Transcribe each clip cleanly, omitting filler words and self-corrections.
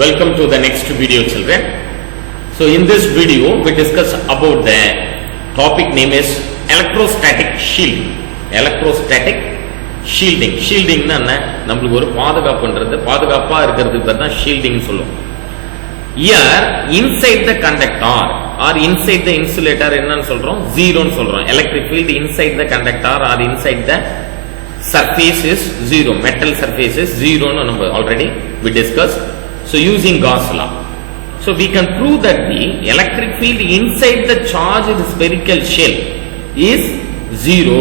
Welcome to the next video, children. So in this video we discuss about the topic name is electrostatic shielding. Electrostatic shielding. Shielding na நம்மளுக்கு ஒரு பாதுகாப்பா இருக்கிறதுக்கு தான் shielding சொல்லுவோம். Here inside the conductor or inside the insulator என்னன்னு சொல்றோம்? Zero ன்னு சொல்றோம். Electric field inside the conductor or inside the surface is zero. Metal surface is zero ன்னு நம்ம already we discussed. So using Gauss law. So we can prove that the electric field inside the charged spherical shell is zero.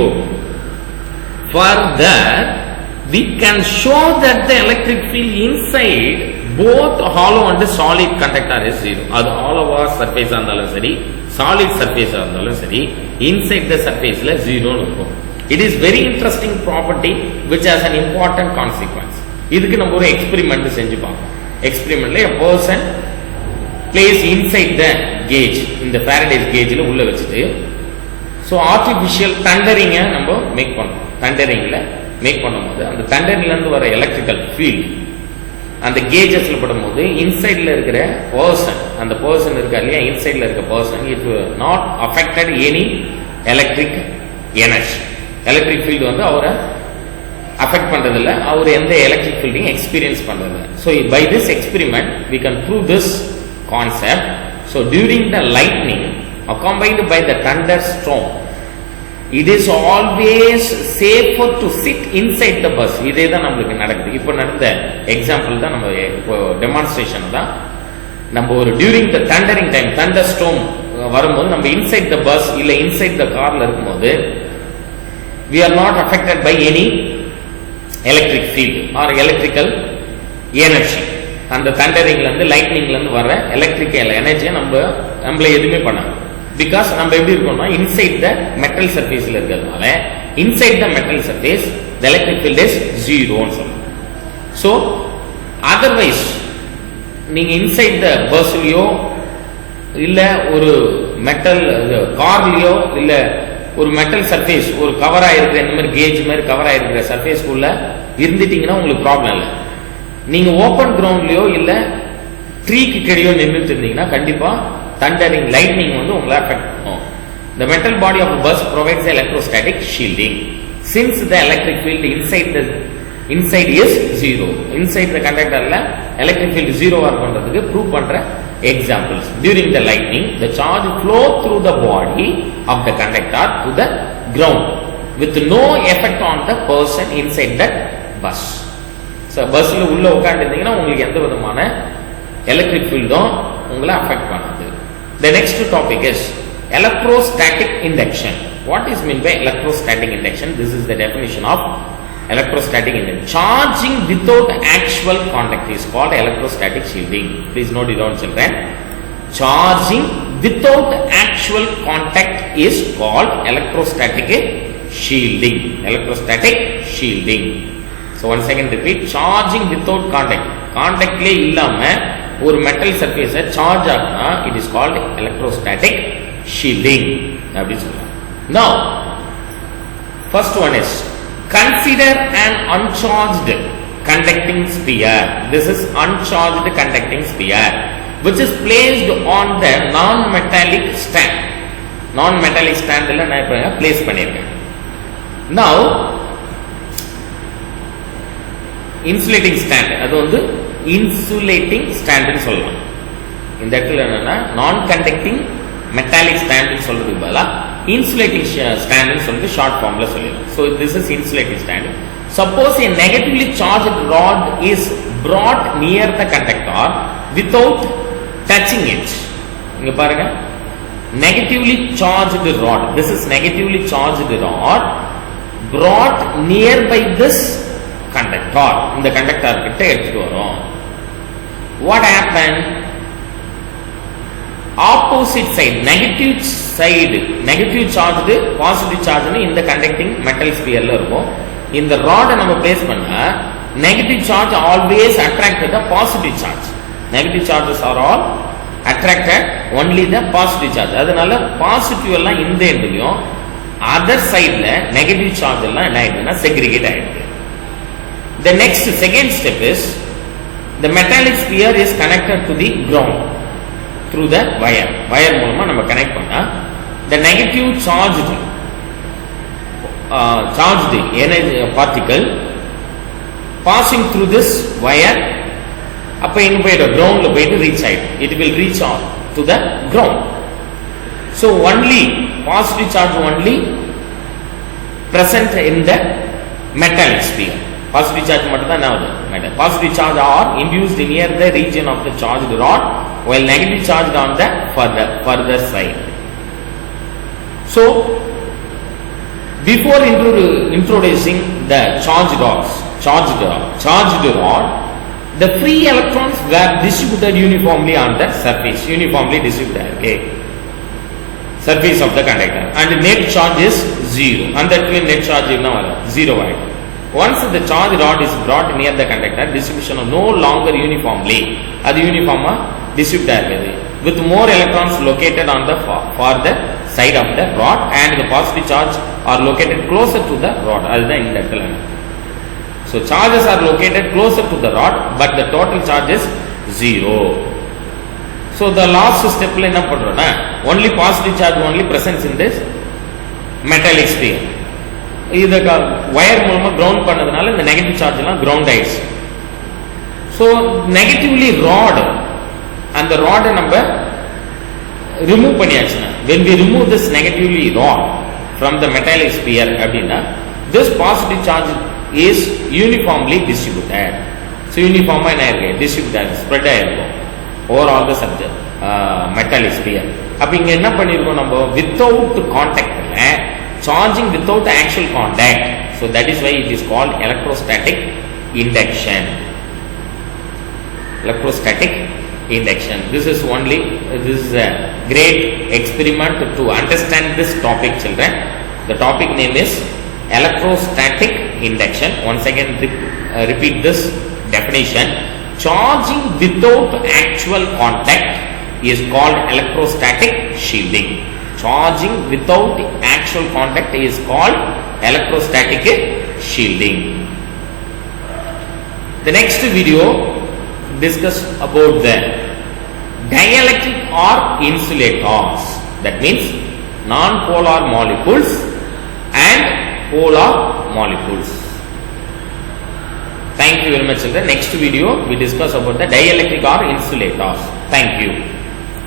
Further, we can show that the electric field inside both hollow and solid conductor is zero. அது hollow surface இருந்தாலும் சரி, solid surface இருந்தாலும் சரி, inside the surface ல zero ன்னு இருக்கும். It is very interesting property which has an important consequence. இதுக்கு நம்ம ஒரு எக்ஸ்பெரிமெண்ட் செஞ்சு பார்ப்போம். எக்ஸ்பெரிமெண்ட்ல a person place inside the gauge, இந்த Faraday's gaugeல உள்ள வச்சிட்டு so artificial thundering நம்ம மேக் பண்றோம். thunderingல மேக் பண்ணும்போது அந்த thunderingல இருந்து வர எலக்ட்ரிக்கல் ஃபீல்ட் அந்த கேஜஸ்ல படும்போது இன்சைட்ல இருக்கிற பர்சன், அந்த பர்சன் இருக்கா இல்லையா, இன்சைட்ல இருக்க person it not affected any electric energy. Electric field வந்து அவரை அஃபெக்ட் பண்றது இல்லை, அவர் எந்த எலக்ட்ரிக் ஃபீல்டையும் எக்ஸ்பீரியன்ஸ் பண்றது இல்லை. So by this experiment we can prove this concept. So during the lightning accompanied by the thunderstorm, it is always safer to sit inside the bus. இதே தான் நம்மளுக்கு நடக்குது. இப்போ நடந்த எக்ஸாம்பிள் தான் நம்ம இப்போ டெமான்ஸ்ட்ரேஷன் தான். நம்ம ஒரு டியூரிங் த தண்டரிங் டைம் தண்டர்ஸ்டார்ம் வரும்போது நம்ம இன்சைட் த பஸ் இல்ல இன்சைட் த கார்ல இருக்கும்போது we are not affected by any electric field or electrical energy. அந்த தண்டரிங்ல இருந்து லைட்னிங்ல இருந்து வர எலக்ட்ரிக்கல் எனர்ஜியை நம்மள எதுவுமே பண்ணாது. பிகாஸ் நம்ம எப்படி இருக்கோம்னா இன்சைட் த மெட்டல் சர்ஃபேஸ்ல இருக்கிறதுனால inside the metal surface the electric field is ஜீரோன்னு சொல்லுவோம். ஸோ அதர்வைஸ் நீங்க இன்சைட் த பஸ்லயோ இல்ல ஒரு மெட்டல் கார்லயோ இல்ல ஒரு மெட்டல் சர்ஃபேஸ் ஒரு கவரா இருக்கிற இந்த மாதிரி கேஜ் மாதிரி கவரா இருக்கிற சர்ஃபேஸ்க்குள்ள இருந்துட்டீங்கன்னா உங்களுக்கு ப்ராப்ளம் இல்லை. நீங்க ஓப்பன் கிரவுண்ட்லயோ இல்ல ட்ரீக்கு கீழயோ நின்றுட்டு இருந்தீங்கன்னா கண்டிப்பா thundering lightning வந்து உங்களை அஃபெக்ட் பண்ணும். The metal body of the bus provides electrostatic shielding since the electric field inside is zero. Inside the conductorல electric field zero ஆ பண்றதுக்கு ப்ரூவ் பண்ற examples. During the lightning the charge flow through the body of the conductor to the ground with no effect on the person inside that bus. So பஸ்ல உள்ள உட்கார்ந்திருந்தீங்கன்னா உங்களுக்கு எந்த விதமான எலக்ட்ரிக் ஃபீல்டும் உங்களை அஃபெக்ட் பண்ணாது. The next topic is electrostatic induction. What is meant by electrostatic induction? This is the definition of electrostatic induction. Charging without actual contact is called electrostatic shielding. Please note it down, children. Charging without actual contact is called electrostatic shielding. Electrostatic shielding. So once again repeat, charging without contact. Contact le illama ஒரு மெட்டல் சர்ஃபேஸை சார்ஜ் ஆகுனா it is called electrostatic shielding அப்படி சொல்லலாம். Now first one is consider an uncharged conducting sphere. This is uncharged conducting sphere which is placed on the non-metallic stand. Non-metallic stand நான் இப்ப place பண்ணிருக்கேன். Now insulating stand அது வந்து இன்சுலேட்டிங் ஸ்டாண்ட்னு சொல்லலாம். இந்த இடத்துல என்னன்னா நான் கண்டக்டிங் மெட்டாலிக் ஸ்டாண்ட்னு சொல்றதுக்கு பதிலாக இன்சுலேட்டிங் ஸ்டாண்ட்னு சொல்லிட்டு ஷார்ட் ஃபார்ம்ல சொல்லிடலாம். So this is insulating stand. Suppose a negatively charged rod is brought near the conductor without touching it. இங்க பாருங்க, negatively charged rod. This is negatively charged rod brought nearby this conductor. இந்த கண்டக்டர் கிட்ட எடுத்துட்டு வரோம். What happened? Opposite side, negative side, negative charged, positive charged இந்த conducting metal sphereல இருக்கும். இந்த ராட் நம்ம பிளேஸ் பண்ணா negative charge always attracted the positive charge. Negative charges are all attracted only the positive charge. அதனால பாசிட்டிவ் எல்லாம் இந்த எண்ட்லயும் அதர் சைடுல நெகட்டிவ் சார்ஜ் எல்லாம் என்ன ஆயிடுதுன்னா செக்ரிகேட் ஆயிடுது. The next second step is The metallic sphere is connected to the ground through the wire. Wire மூலமா நம்ம கனெக்ட் பண்ணா the negative charged energy particle passing through this wire அப்ப எங்க போயிடும் groundல போயிட்டு reach ஆயிடும். It will reach on to the ground. So only positive charge only present in the metallic sphere. Positive charge மட்டும் தான் ஆகுது. metal positive charge are induced near the region of the charged rod while negative charge on the further side. So before introducing the charged rod, the free electrons were distributed uniformly on the surface, uniformly distributed, okay, surface of the conductor, and the net charge is 0. And that means net charge is 0. Once the charge rod is brought near the conductor, distribution is no longer uniformly, அது uniform distributed with more electrons located on the farther side of the rod, and the positive charge are located closer to the rod. அதுதான் இந்த இடத்துல. So charges are located closer to the rod, but the total charge is 0. So the last step la enna pandrona, only positive charge only presence in this metallic sphere. இதுக்கு wire மூலமா ground பண்ணதுனால இந்த negative charge எல்லாம் ground ஆயிடுச்சு. So negatively rod, and the rod நம்ம remove பண்ணியாச்சுனா, when we remove this negatively rod from the metallic sphere அப்படினா, this positive charge is uniformly distributed. So uniform என்ன இருக்கு, distributed, spread ஆயிருக்கும் over all the subject metallic sphere. அப்ப இங்க என்ன பண்ணிருக்கோம், நம்ம without contact, charging without actual contact. So that is why it is called electrostatic induction. Electrostatic induction. This is a great experiment to understand this topic, children. The topic name is electrostatic induction. Once again repeat this definition. Charging without actual contact is called electrostatic shielding. Charging without actual contact is called electrostatic shielding. The next video discuss about the dielectric or insulators. That means non-polar molecules and polar molecules. Thank you very much, children. Next video we discuss about the dielectric or insulators. Thank you.